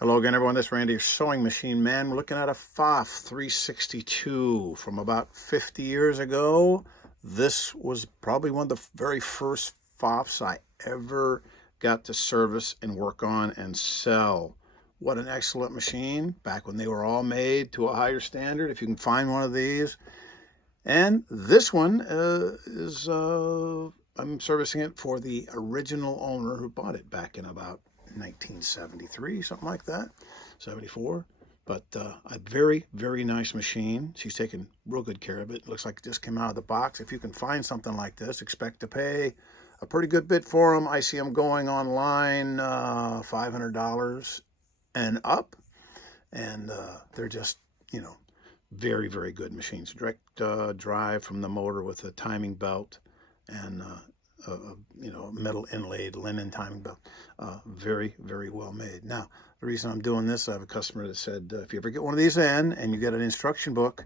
Hello again, everyone. This is Randy, your sewing machine man. We're looking at a Pfaff 362 from about 50 years ago. This was probably one of the very first Pfaffs I ever got to service and work on and sell. What an excellent machine, back when they were all made to a higher standard. If you can find one of these. And this one I'm servicing it for the original owner who bought it back in about 1973, something like that, 74. But a very, very nice machine. She's taken real good care of it. It looks like it just came out of the box. If you can find something like this, expect to pay a pretty good bit for them. I see them going online $500 and up. And they're just, you know, very, very good machines. Direct drive from the motor with a timing belt and metal inlaid linen timing belt. Very, very well made. Now, the reason I'm doing this, I have a customer that said, if you ever get one of these in and you get an instruction book,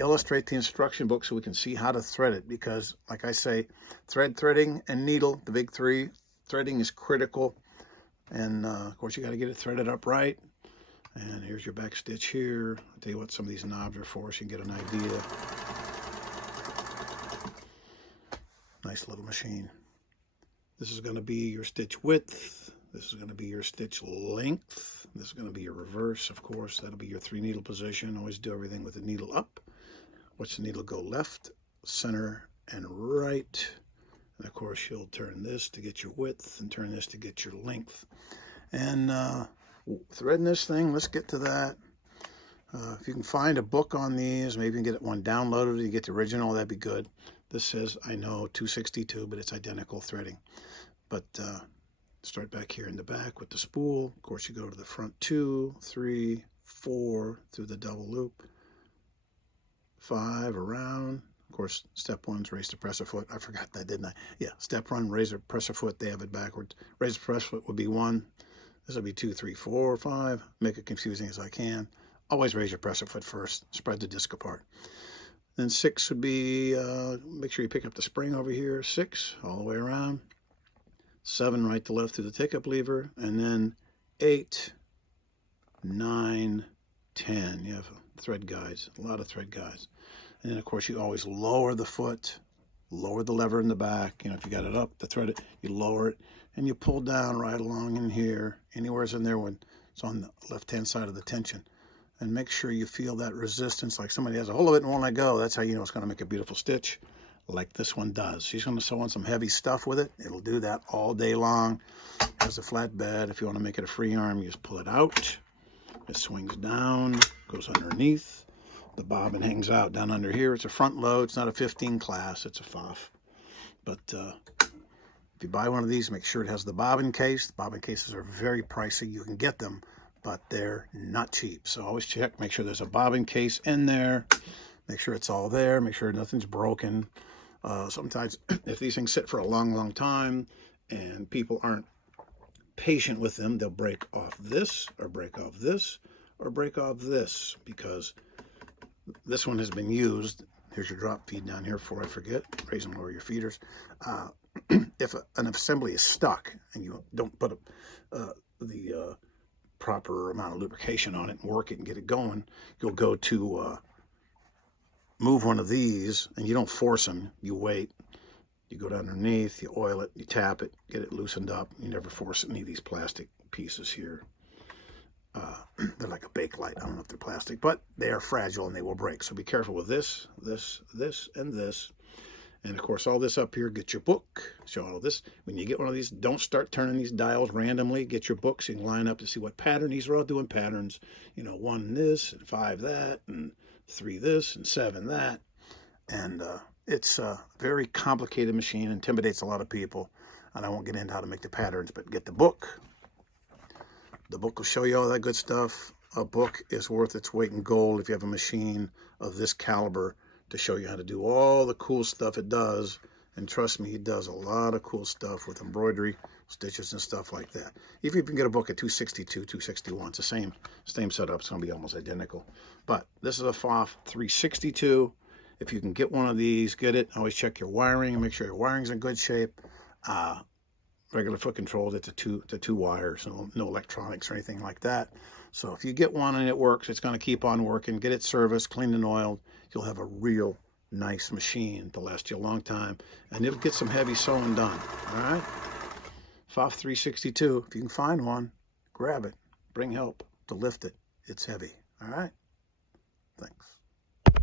illustrate the instruction book so we can see how to thread it. Because, like I say, threading, and needle, the big three, threading is critical. And of course, you got to get it threaded up right. And here's your back stitch here. I'll tell you what some of these knobs are for so you can get an idea. Nice little machine. This is going to be your stitch width. This is going to be your stitch length. This is going to be your reverse, of course. That'll be your 3-needle position. Always do everything with the needle up. Watch the needle go left, center, and right. And of course, you'll turn this to get your width and turn this to get your length. And threading this thing, let's get to that. If you can find a book on these, maybe you can get one downloaded, you get the original, that'd be good. This says, I know, 262, but it's identical threading. But start back here in the back with the spool. Of course, you go to the front 2, 3, 4 through the double loop, 5 around. Of course, step 1's raise the presser foot. I forgot that, didn't I? Yeah, step 1, raise the presser foot. They have it backwards. Raise the presser foot would be 1. This will be 2, 3, 4, 5. Make it confusing as I can. Always raise your presser foot first. Spread the disc apart. Then 6 would be, make sure you pick up the spring over here. 6, all the way around. 7, right to left through the take-up lever. And then 8, 9, 10. You have thread guides, a lot of thread guides. And then, of course, you always lower the foot, lower the lever in the back. You know, if you got it up to thread it, you lower it. And you pull down right along in here, anywhere's in there when it's on the left-hand side of the tension. And make sure you feel that resistance, like somebody has a hold of it and won't let go. That's how you know it's going to make a beautiful stitch, like this one does. She's going to sew on some heavy stuff with it. It'll do that all day long. Has a flat bed. If you want to make it a free arm, you just pull it out. It swings down, goes underneath. The bobbin hangs out down under here. It's a front load. It's not a 15 class. It's a Pfaff. But if you buy one of these, make sure it has the bobbin case. The bobbin cases are very pricey. You can get them, but they're not cheap. So always check, make sure there's a bobbin case in there. Make sure it's all there. Make sure nothing's broken. Sometimes if these things sit for a long, long time and people aren't patient with them, they'll break off this or break off this or break off this because this one has been used. Here's your drop feed down here before I forget. Raise and lower your feeders. If an assembly is stuck and you don't put the proper amount of lubrication on it and work it and get it going, you'll go to move one of these and you don't force them. You wait. You go down underneath, you oil it, you tap it, get it loosened up. You never force any of these plastic pieces here. They're like a Bakelite. I don't know if they're plastic, but they are fragile and they will break. So be careful with this, this, this, and this. And of course, all this up here, get your book. Show all this. When you get one of these, don't start turning these dials randomly. Get your book so you can line up to see what pattern. These are all doing patterns. You know, 1 this, and 5 that, and 3 this, and 7 that. And it's a very complicated machine, intimidates a lot of people. And I won't get into how to make the patterns, but get the book. The book will show you all that good stuff. A book is worth its weight in gold if you have a machine of this caliber to show you how to do all the cool stuff it does. And trust me, it does a lot of cool stuff with embroidery, stitches, and stuff like that. If you can get a book at 262, 261, it's the same setup. It's going to be almost identical. But this is a Pfaff 362. If you can get one of these, get it. Always check your wiring and make sure your wiring's in good shape. regular foot controlled. It's a two wires, no electronics or anything like that. So if you get one and it works, it's going to keep on working. Get it serviced, cleaned and oiled. You'll have a real nice machine to last you a long time, and it'll get some heavy sewing done. All right. Pfaff 362. If you can find one, grab it. Bring help to lift it. It's heavy. All right. Thanks.